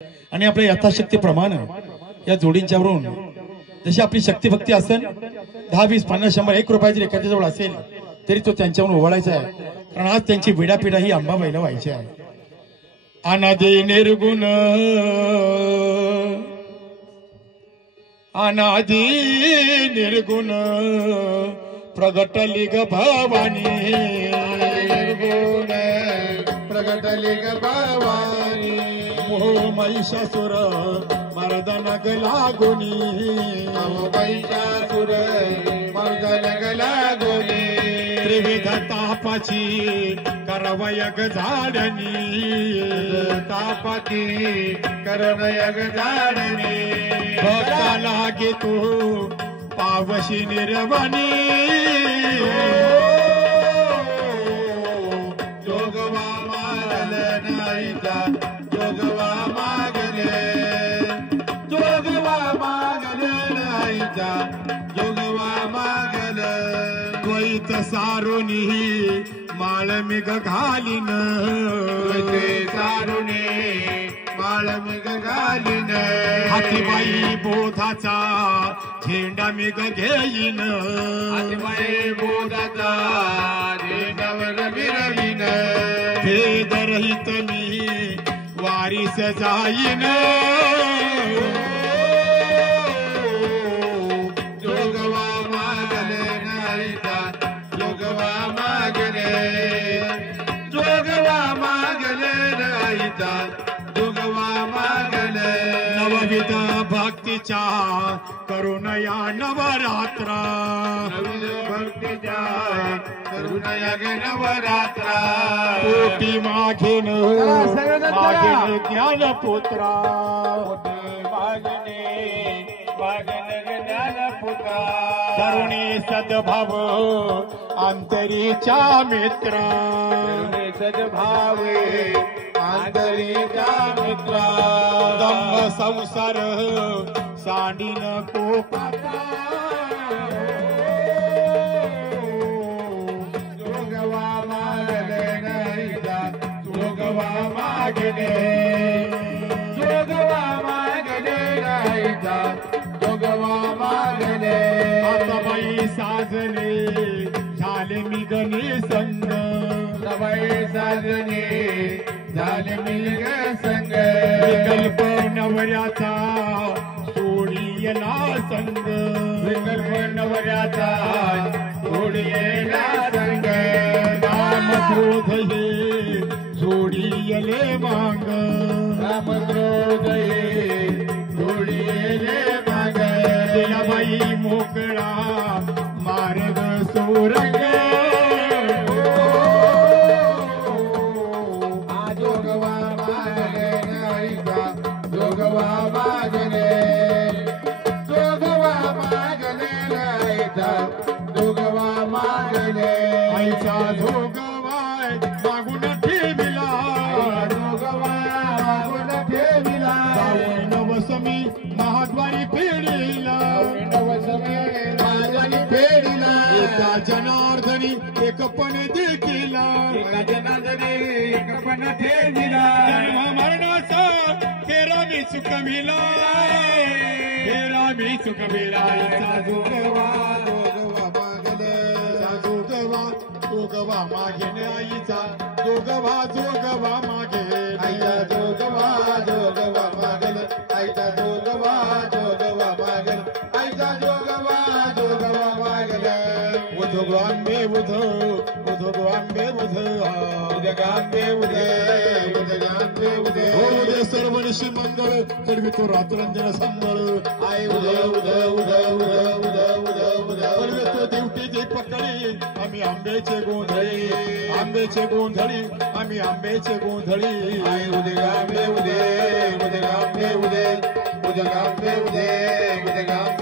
आणि आपल्या यथाशक्तीप्रमाणे या जोडींच्यावरून जशी आपली शक्ती भक्ती असेल 10 20 50 100 1 रुपयाची एखाद्या जवळ असेल तरी तो त्यांच्यावरून ओवाळायचा आहे, कारण आज त्यांची विडापिडा ही अंबाबाईला व्हायची आहे। अनादि निर्गुण अनादि निर्गुण प्रगटली ग भवानी, निर्गुण प्रगटली ग भवानी, मोह महिषासुर मर्दन लागुनी, महिषासुर मर्दन लागुनी, त्रिविध तापाची करवयग झाडणी, तापाची करवयग झाडणी, भक्ता लागे तू पावशी निर्वाणी, जोगवा मागल नाहीचा, जोगवा मागले, जोगवा मागल नाहीचा, जोगवा मागल, द्वैत सारुनी माळमिग घालीन, द्वैत सारुनी माळमिग घालीन, हातीबाई बोधाचा झेंडा मिग घेईन, हातीबाई बोधाचा झेंडावर मिरवीन, भेदरहित मी वारीस जाईन, जोगवा मागले नाहीचा, जोगवा मागले, जोगवा मागले नाहीचा, जोगवा मागले, नवविध भक्तीच्या करुणया नवरात्रा, नवीन भक्तीच्या करुणया नवरात्रा, कोटी मागेन मागेन ज्ञानपुत्रा, मागणे मागणे ज्ञानपुत्रा, करुणी सद्भाव अंतरीच्या मित्रा, सद्भावे आंतरीचा मित्रा, दंभ संसार सांडीन कोपाचा, जोगवा मागले नाहीचा, जोगवा मागणे, जोगवा मागणे नाहीचा, जोगवा मागणे, आता बाई साजले झाले मी गणे संग, सबाई साजने झाले मिलग संग, विकल्प नवऱ्याचा सोडियला संग, विकल्प नवऱ्याचा सोडियेला संग, रामक्रोध हे सोडियले मांग, रामक्रोध हे सोडियेले माग, जयाबाई मोकळा मार्ग सोरंग, जोगवा मागले नाहीचा, जोगवा मागले, जोगवा मागले नाहीचा, जोगवा मागले, आईचा जोगवाय मागून ठेविला, जोगवा मागून ठेविला, नवसमी महाद्वारी पेढीला, नवसमे राजानी फेडिला, एका जनार्दनी एकपण देखीला, एका जनार्दनी एकपण ठेविला, जन्म मरणाचा तेरा मी चुकविला, तेरा मी चुकविला, आईचा जोगवा जोगवा मागले, जोगवा जोगवा मागेने आईचा जोगवा जोगवा मागे, आईचा जोगवा जोगवा मागले, आईचा जोगवा जोगवा मागले, आईचा जोगवा जोगवा मागले, उधगांबे उध उधगांबे उध उदगांबे उदे, उदगांबे उदे, उदय सर्वनिशी मंगळ कळवितो रात्रंजन संगळ, आई उदे उदे उदे उदे उदे उदे उदे, कळवितो देवटीचे पकडी आम्ही आंब्याचे गोंधळी, आंब्याचे गोंधळी आम्ही आंब्याचे गोंधळी, आई उदगांबे उदे, उदगांबे उदे, उदगांबे उदे, उदगांबे